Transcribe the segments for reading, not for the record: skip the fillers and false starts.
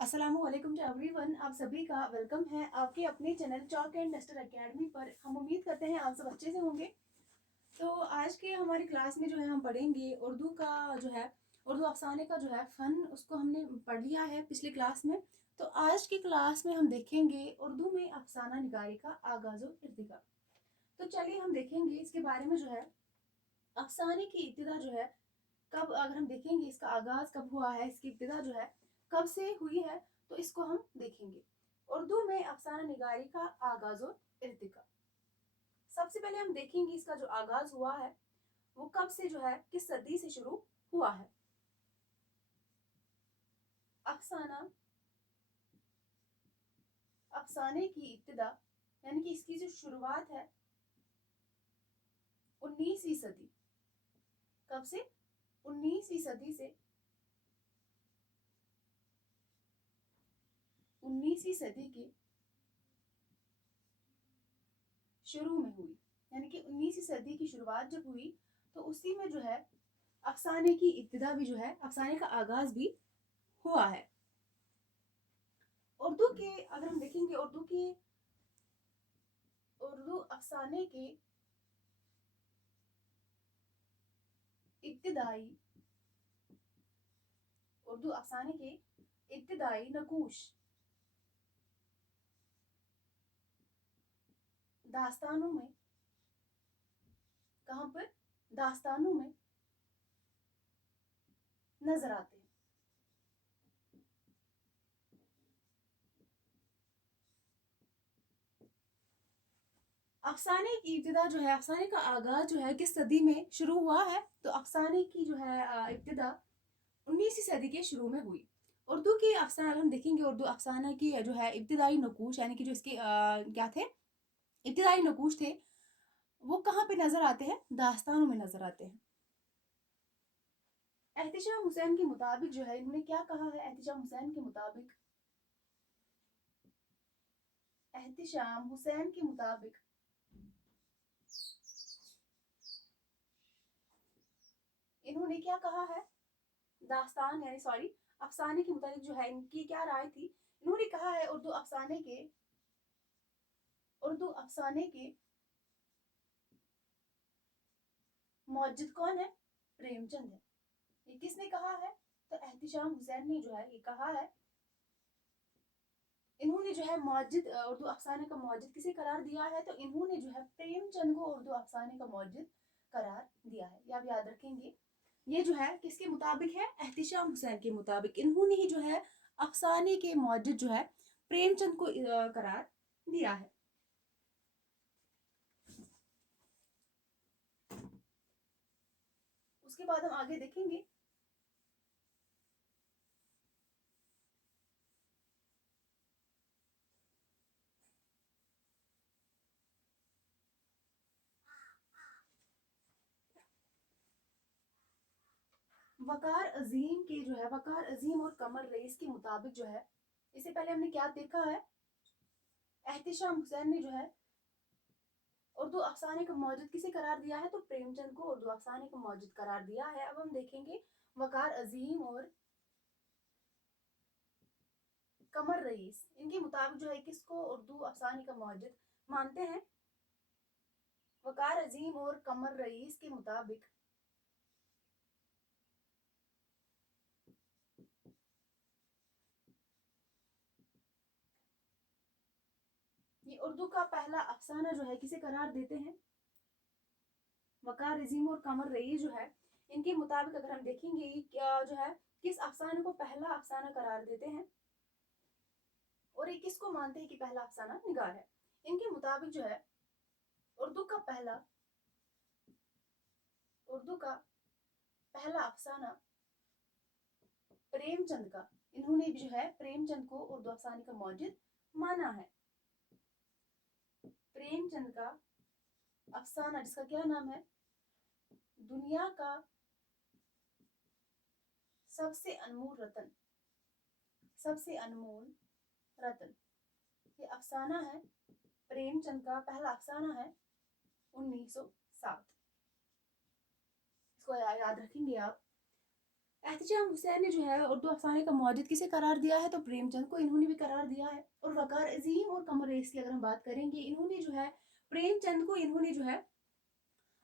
अस्सलामु अलैकुम to everyone. आप सभी का वेलकम है आपके अपने channel chalk and duster academy पर। हम उम्मीद करते हैं आप सब अच्छे से होंगे। तो आज के हमारी क्लास में जो है हम पढ़ेंगे उर्दू का जो है उर्दू अफसाने का जो है फ़न, उसको हमने पढ़ लिया है पिछली क्लास में। तो आज की क्लास में हम देखेंगे उर्दू में अफसाना निगारी का आगाज़ और इर्तिका। तो चलिए हम देखेंगे इसके बारे में जो है अफसाने की इब्तिदा जो है कब, अगर हम देखेंगे इसका आगाज़ कब हुआ है, इसकी इब्तिदा जो है कब से हुई है, तो इसको हम देखेंगे। उर्दू में अफसाना निगारी का आगाज़ और इर्तिका। सबसे पहले हम देखेंगे इसका जो आगाज़ हुआ है वो कब से जो है, किस सदी से शुरू हुआ है। अफसाना अफसाने की इब्तिदा यानी कि इसकी जो शुरुआत है 19वीं सदी, कब से? 19वीं सदी से 19वीं सदी की शुरू में हुई। यानी कि 19वीं सदी की शुरुआत जब हुई तो उसी में जो है अफसाने की इब्तिदा भी जो है, अफसाने का आगाज़ भी हुआ है। उर्दू के अगर हम देखेंगे उर्दू अफसाने के इब्तिदाई उर्दू अफसाने के इब्तिदाई नकूश दास्तानों में, कहाँ पर? दास्तानों में नजर आते हैं। अफसाने की इब्तिदा जो है, अफसाने का आगाज़ जो है किस सदी में शुरू हुआ है, तो अफसाने की जो है इब्तिदा 19वीं सदी के शुरू में हुई। उर्दू की अफसाना अगर हम देखेंगे, उर्दू अफसाना की जो है इब्तिदाई नकूश यानी कि जो इसके क्या थे, इब्तिदाई नकूश थे, वो कहाँ पे नजर आते हैं? दास्तानों में नजर आते हैं। एहतिशाम हुसैन के मुताबिक जो है, इन्होंने क्या कहा है? एहतिशाम हुसैन के मुताबिक एहतिशाम हुसैन के मुताबिक इन्होंने क्या कहा है? दास्तान यानी सॉरी, अफसाने के मुताबिक जो है इनकी क्या राय थी? इन्होंने कहा है उर्दू अफसाने के मौजूद कौन है? प्रेमचंद है। ये किसने कहा है? तो एहतिशाम हुसैन ने जो है ये कहा है। इन्होंने जो है मौजूद उर्दू अफसाने का मौजूद किसे करार दिया है? तो इन्होंने जो है प्रेमचंद को उर्दू अफसाने का मौजूद करार दिया है। ये आप याद रखेंगे। ये जो है किसके मुताबिक है? एहतिशाम हुसैन के मुताबिक इन्होंने ही जो है अफसाने के मौजूद जो है प्रेमचंद को करार दिया है। उसके बाद हम आगे देखेंगे। वकार अजीम के जो है, वकार अजीम और कमर रईस के मुताबिक जो है, इससे पहले हमने क्या देखा है? एहतिशाम हुसैन ने जो है उर्दू अफसाने को मौजूद किसे करार दिया है? तो प्रेमचंद को उर्दू अफसाने को मौजूद करार दिया है। अब हम देखेंगे वकार अजीम और कमर रईस, इनके मुताबिक जो है किसको उर्दू अफसाने का मौजूद मानते हैं? वकार अजीम और कमर रईस के मुताबिक ये उर्दू का पहला अफसाना जो है किसे करार देते हैं? वकार अजीम और कमर रईस जो है, इनके मुताबिक अगर हम देखेंगे क्या जो है किस अफसाने को पहला अफसाना करार देते हैं, और ये किसको मानते हैं कि पहला अफसाना निगार है? इनके मुताबिक जो है उर्दू का पहला अफसाना प्रेमचंद का, इन्होंने भी जो है प्रेमचंद को उर्दू अफसाने का मौजूद माना है। प्रेमचंद का अफसाना जिसका क्या नाम है? दुनिया का सबसे अनमोल रतन, सबसे अनमोल रतन, ये अफसाना है प्रेमचंद का, पहला अफसाना है 1907। इसको याद रखेंगे आप। एहतिशाम हुसैन ने जो है उर्दू अफसाने का मौजूद किसे करार दिया है, तो प्रेमचंद को इन्होंने भी करार दिया है। और वकार अजीम और कमरेस की अगर हम बात करेंगे, इन्होंने जो है प्रेमचंद को इन्होंने जो है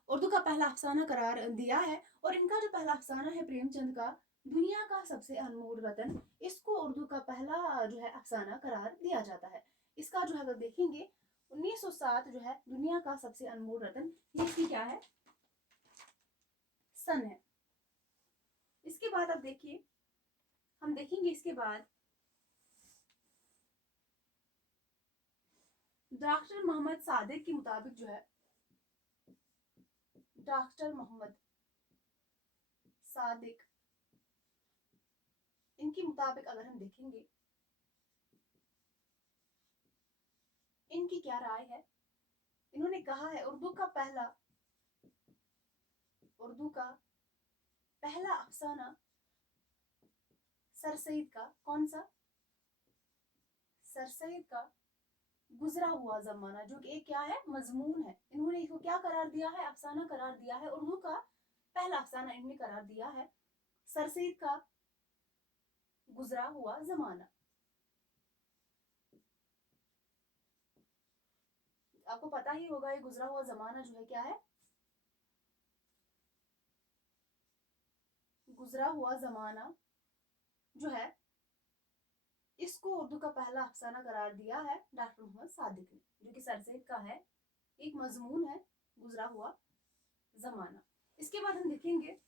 उर्दू का पहला अफसाना करार दिया है। और इनका जो पहला अफसाना है प्रेमचंद का, दुनिया का सबसे अनमोल रतन, इसको उर्दू का पहला जो है अफसाना करार दिया जाता है। इसका जो है अगर देखेंगे 1907 जो है दुनिया का सबसे अनमोल रतन, ये इसकी क्या है, सन है। इसके बाद अब देखिए, हम देखेंगे इसके बाद डॉक्टर मोहम्मद सादिक के मुताबिक जो है, डॉक्टर मोहम्मद सादिक, इनके मुताबिक अगर हम देखेंगे इनकी क्या राय है, इन्होंने कहा है उर्दू का पहला अफसाना सर सईद का, कौन सा, सर सईद का गुजरा हुआ जमाना, जो कि एक क्या है, मजमून है। इन्होंने इसको क्या करार दिया है, अफसाना करार दिया है। उर्दू का पहला अफसाना इन्होंने करार दिया है सर सईद का गुजरा हुआ जमाना। आपको पता ही होगा ये गुजरा हुआ जमाना जो है क्या है, गुजरा हुआ जमाना जो है, इसको उर्दू का पहला अफसाना करार दिया है डॉक्टर मोहम्मद सादिक ने, जो कि सर सईद का है, एक मजमून है, गुजरा हुआ जमाना। इसके बाद हम देखेंगे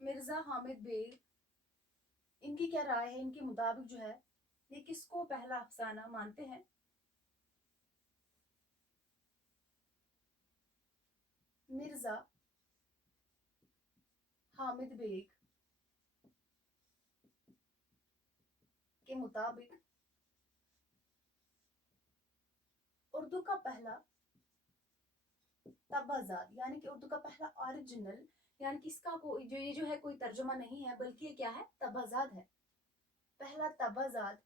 मिर्जा हामिद बेग, इनकी क्या राय है, इनके मुताबिक जो है ये किसको पहला अफसाना मानते हैं। मिर्जा हामिद बेग के मुताबिक उर्दू का पहला तबाजात, यानी कि उर्दू का पहला ओरिजिनल, यानी कि इसका कोई जो ये जो है कोई तर्जुमा नहीं है, बल्कि ये क्या है, तबाजात है। पहला तबाजात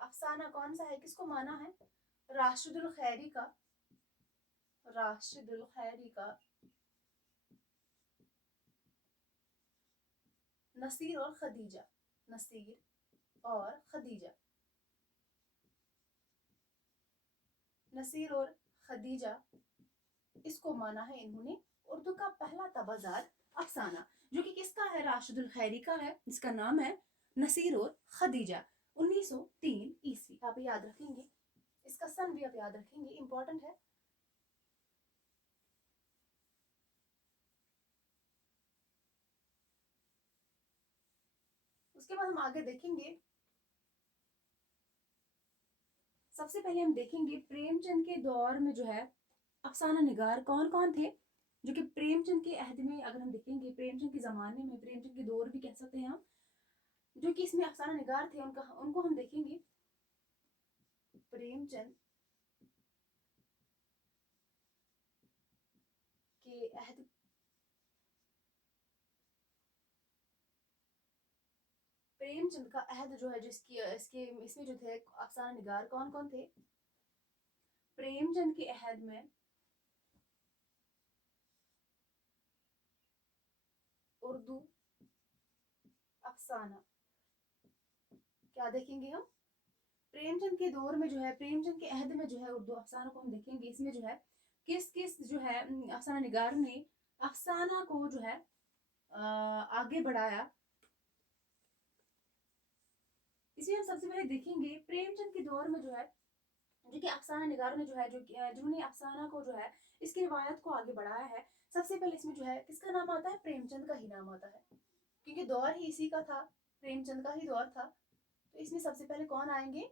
अफसाना कौन सा है, किसको माना है, राशिदुल खैरी का, राशिदुल खैरी का नसीर और खदीजा, नसीर और खदीजा, नसीर और खदीजा, इसको माना है इन्होंने उर्दू का पहला तबाजात अफसाना, जो कि किसका है, राशिदुल खैरी का है, जिसका नाम है नसीर और खदीजा, 1903 ईस्वी। आप याद रखेंगे, इसका सन भी आप याद रखेंगे, इंपॉर्टेंट है। उसके बाद हम आगे देखेंगे, सबसे पहले हम देखेंगे प्रेमचंद के दौर में जो है अफसाना निगार कौन कौन थे, जो कि प्रेमचंद के अहद में अगर हम देखेंगे, प्रेमचंद के ज़माने में, प्रेमचंद के दौर भी कह सकते हैं हम, जो कि इसमें अफसाना निगार थे, उनको हम देखेंगे। प्रेमचंद के अहद, प्रेमचंद का अहद जो है, जिसकी इसके इसमें जो थे अफसाना निगार कौन कौन थे, प्रेमचंद के अहद में उर्दू अफसाना, क्या देखेंगे हम, प्रेमचंद के दौर में जो है, प्रेमचंद के अहद में जो है उर्दू अफसाना को हम देखेंगे। इसमें जो है किस किस जो है अफसाना निगार ने अफसाना को जो है आगे बढ़ाया। इसमें हम सबसे पहले देखेंगे प्रेमचंद के दौर में जो है, जो कि अफसाना निगारों ने जो है, जिन्होंने अफसाना को जो है इसकी रिवायत को आगे बढ़ाया है, सबसे पहले इसमें जो है किसका नाम आता है, प्रेमचंद का ही नाम आता है, क्योंकि दौर ही इसी का था, प्रेमचंद का ही दौर था। तो इसमें सबसे पहले कौन आएंगे,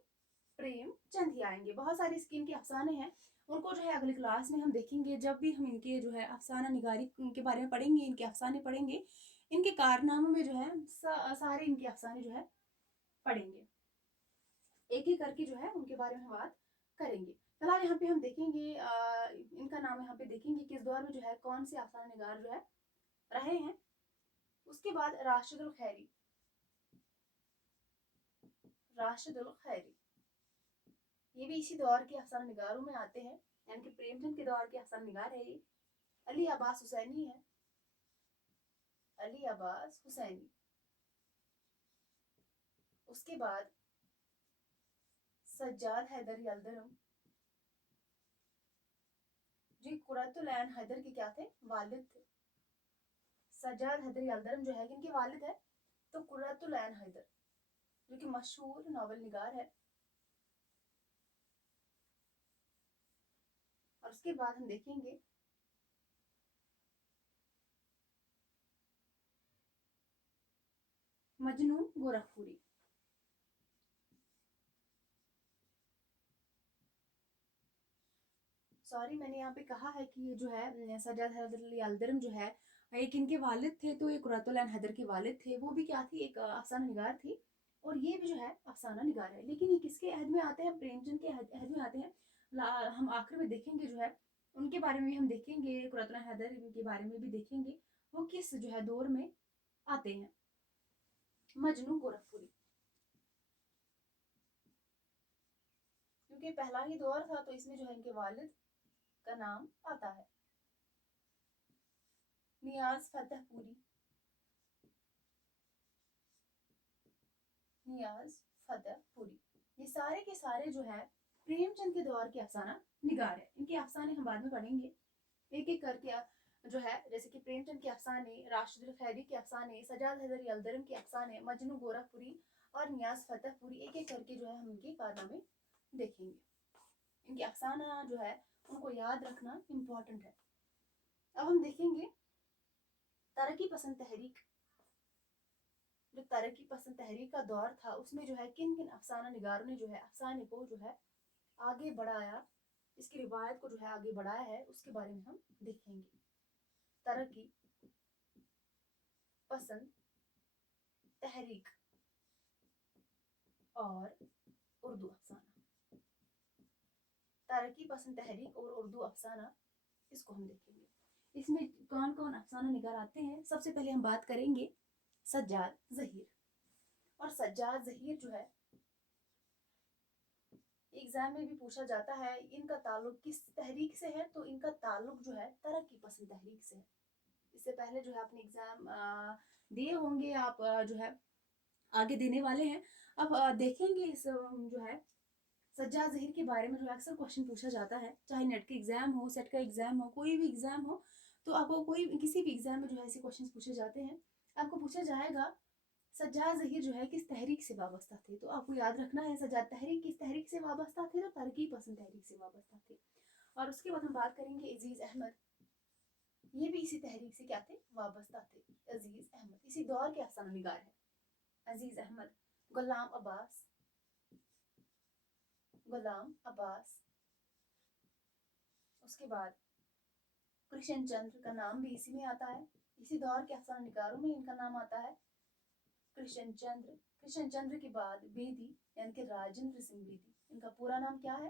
प्रेमचंद ही आएंगे। बहुत सारे इसके इनके अफसाने हैं, उनको जो है अगली क्लास में हम देखेंगे, जब भी हम इनके जो है अफसाना निगारी के बारे में पढ़ेंगे, इनके अफसाने पढ़ेंगे, इनके कारनामों में जो है सारे इनके अफसाने जो है पढ़ेंगे, एक एक करके जो है उनके बारे में बात करेंगे। फिलहाल यहाँ पे हम देखेंगे इनका नाम यहाँ पे देखेंगे किस दौर में जो है कौन से अफसाना निगार जो है रहे हैं। उसके बाद राशिदुल खैरी, राशिदुल खैरी, ये भी इसी दौर के अफसाना निगारों में आते हैं, यानी कि प्रेमचंद के दौर के अफसाना निगार है ये। अली अब्बास हुसैनी है, अली अब्बास हुसैनी। उसके बाद सज्जाद हैदर यल्दरम, जो कुर्रतुल ऐन हैदर के क्या थे, वालिद थे। सज्जाद हैदर यल्दरम जो है इनके वालिद है, तो कुर्रतुल ऐन हैदर जो कि मशहूर नावल निगार है। और उसके बाद हम देखेंगे मजनू गोरखपुरी। सॉरी, मैंने यहाँ पे कहा है कि ये जो है सज्जाद हैदर यल्दरम जो है एक इनके वालिद थे, तो एक कुर्रतुल ऐन हैदर के वालिद थे, वो भी क्या थी, एक अफसाना निगार थी। और ये भी जो है अफसाना निगार है, लेकिन ये किसके अहद में आते हैं, प्रेमचंद के अहद में आते हैं। हम आखिर में देखेंगे जो है उनके बारे में भी हम देखेंगे, कुर्रतुल ऐन हैदर के बारे में भी देखेंगे, वो किस जो है दौर में आते हैं। मजनू गोरखपुरी, क्योंकि पहला ही दौर था तो इसमें जो है इनके वालिद का नाम आता है। नियाज फतेहपुरी, नियाज फतेहपुरी, ये सारे के सारे जो है प्रेमचंद के दौर के अफसाना निगार है। इनके अफसाने हम बाद में पढ़ेंगे एक एक करके, जो है जैसे कि प्रेमचंद के अफसाने, राशिदुल खैरी के अफसाने, सज्जाद हैदर यल्दरम के अफसाने, मजनू गोरखपुरी और नियाज फतेहपुरी, एक एक करके जो है हम इनके कारनामे देखेंगे। इनके अफसाना जो है उनको याद रखना इम्पोर्टेंट है। अब हम देखेंगे तरक्की पसंद तहरीक। जो तरक्की पसंद तहरीक का दौर था उसमें जो है किन किन अफसाना निगारों ने जो है अफसाने को जो है आगे बढ़ाया, इसकी रिवायत को जो है आगे बढ़ाया है, उसके बारे में हम देखेंगे। तरक्की पसंद तहरीक और उर्दू अफसाना। तरक्की पसंद तहरीक और उर्दू अफसाना, इसको हम देखेंगे। इसमें कौन कौन अफसाना निगार आते हैं। सबसे पहले हम बात करेंगे सज्जाद ज़हीर। और सज्जाद ज़हीर जो है एग्जाम में भी पूछा जाता है, इनका ताल्लुक किस तहरीक से है, तो इनका ताल्लुक जो है तरक्की पसंद तहरीक से है। इससे पहले जो है अपने एग्जाम दिए होंगे आप, जो है आगे देने वाले हैं। अब देखेंगे इस जो है सज्जाद ज़हीर के बारे में जो अक्सर क्वेश्चन पूछा जाता है, चाहे नेट का एग्जाम हो, सेट का एग्जाम हो, कोई भी एग्जाम हो, तो आपको कोई किसी भी एग्जाम में जो है ऐसे क्वेश्चन पूछे जाते हैं। आपको पूछा जाएगा सज्जाद ज़हीर जो है किस तहरीक से वाबस्ता थे, तो आपको याद रखना है सज्जाद तहरीक किस तहरीक से वाबस्ता थे, तो तरक्की पसंद तहरीक से वाबस्ता थे। और उसके बाद हम बात करेंगे अजीज़ अहमद, ये भी इसी तहरीक से क्या थे, वाबस्ता थे। अजीज़ अहमद इसी दौर के अफसाना निगार है। अजीज़ अहमद, गुलाम अब्बास, गुलाम अब्बास। उसके बाद कृष्ण चंद्र का नाम भी इसी में आता है, इसी दौर के अफसाना निगारों में इनका नाम आता है कृष्ण चंद्र। कृष्ण चंद्र के बाद बेदी, यानी कि राजेंद्र सिंह बेदी, इनका पूरा नाम क्या है,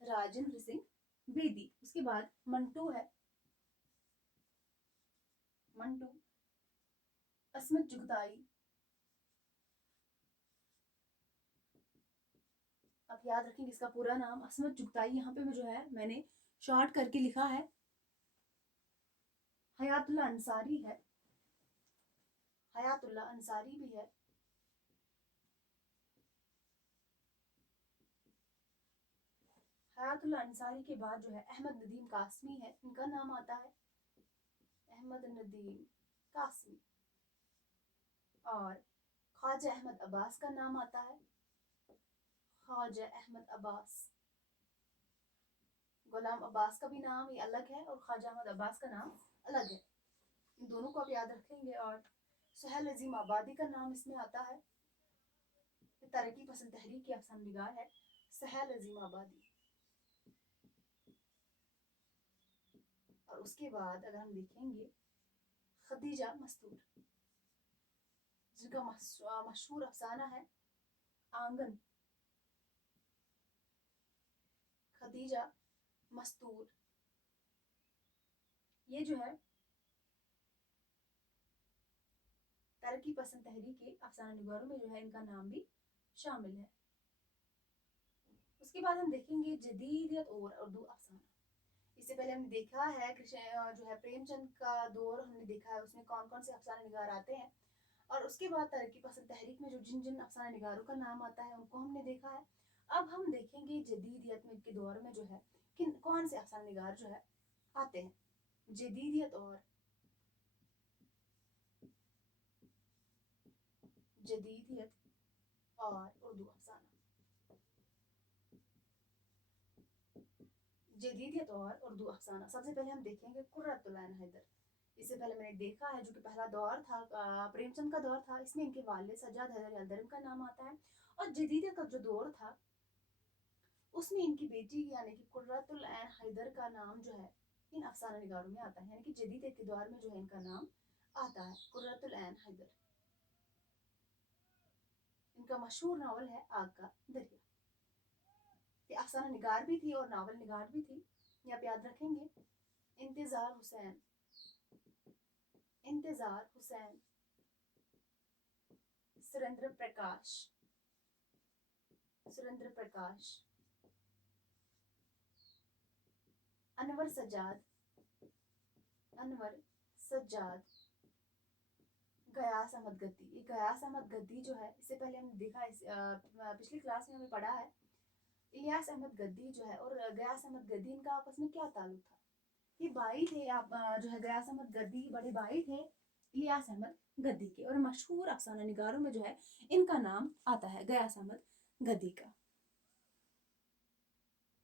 राजेंद्र सिंह बेदी। उसके बाद मंटू है, मंटू। अस्मत जुगताई, आप याद रखेंगे इसका पूरा नाम अस्मत जुगताई, यहाँ पे जो है मैंने शॉर्ट करके लिखा है। हयातुल्लाह अंसारी है, हयातुल्लाह अंसारी भी है। हयातुल्लाह अंसारी के बाद जो है अहमद नदीम कासमी है, इनका नाम आता है अहमद नदीम कासमी। और ख्वाजा अहमद अब्बास का नाम आता है ख्वाजा अहमद अब्बास। गुलाम अब्बास का भी नाम ये अलग है और ख्वाजा अहमद अब्बास का नाम अलग है, इन दोनों को आप याद रखेंगे। और सुहेल अजीम आबादी का नाम इसमें आता है, तरक्की पसंद तहरीक की अफसान निगार है सुहेल अजीम आबादी। और उसके बाद अगर हम देखेंगे खदीजा मस्तूर, जिनका मशहूर अफसाना है आंगन। खदीजा मस्तूर, ये जो है तरक्की पसंद तहरीक के अफसाना निगारों में जो है इनका नाम भी शामिल है। उसके बाद हम देखेंगे जदीदियत और उर्दू अफसाना। इससे पहले हमने देखा है जो है प्रेमचंद का दौर हमने देखा है, उसमें कौन कौन से अफसाना निगार आते हैं, और उसके बाद तरक्की पसंद तहरीक में जो जिन जिन अफसाना निगारों का नाम आता है उनको हमने देखा है। अब हम देखेंगे जदीदियत में के दौर में जो है किन कौन से अफसाना निगार जो है आते हैं। जदीदियत और उर्दू अफसाना। जदीदियत और उर्दू अफसाना। सबसे पहले हम देखेंगे कुर्रतुल ऐन हैदर। इससे पहले मैंने देखा है जो कि पहला दौर था प्रेमचंद का दौर था, इसमें इनके वालिद सज्जाद हैदर यलदरिम का नाम आता है। और जदीदियत का जो दौर था उसमें इनकी बेटी यानी कि कुर्रतुल ऐन हैदर का नाम जो है इन अफसाना निगारों में आता है, यानी कि जदीदियत के दौर में जो है इनका नाम आता है कुर्रतुल ऐन हैदर। इनका मशहूर नावल है आग का दरिया। ये अफसाना निगार भी थी और नावल निगार भी थी, ये आप याद रखेंगे। इंतजार हुसैन, इंतजार हुसैन, सुरेंद्र प्रकाश, सुरेंद्र प्रकाश, अनवर सज्जाद, अनवर सज्जाद, गयास अहमद गद्दी। ये गयास अहमद गद्दी जो है, इससे पहले हमने देखा पिछली क्लास में हमें पढ़ा है इलियास अहमद गद्दी जो है और गयास अहमद गद्दी इनका आपस में क्या ताल्लुक था। ये भाई थे, आप जो है गयास अहमद गद्दी बड़े भाई थे इलियास अहमद गद्दी के, और मशहूर अफसाना निगारों में जो है इनका नाम आता है गयास अहमद गद्दी का।